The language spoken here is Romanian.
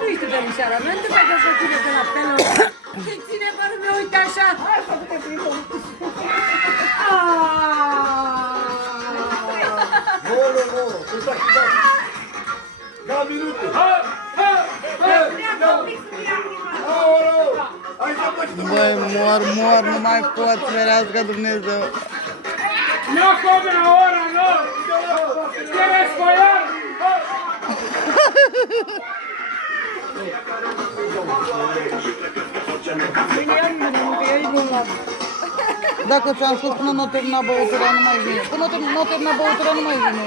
Nu știu de mișoara, nu știu dacă să ține pe la pelă. Se ține fără mi uite așa. Hai să te prindă. Nu. Da minute. Băi, mor, nu mai pot, ferească Dumnezeu. No come ahora, no. ¿Quieres follar? Dacă ți-am spus până nu termina băutura, nu mai vine. Până nu termina băutura, nu mai vine.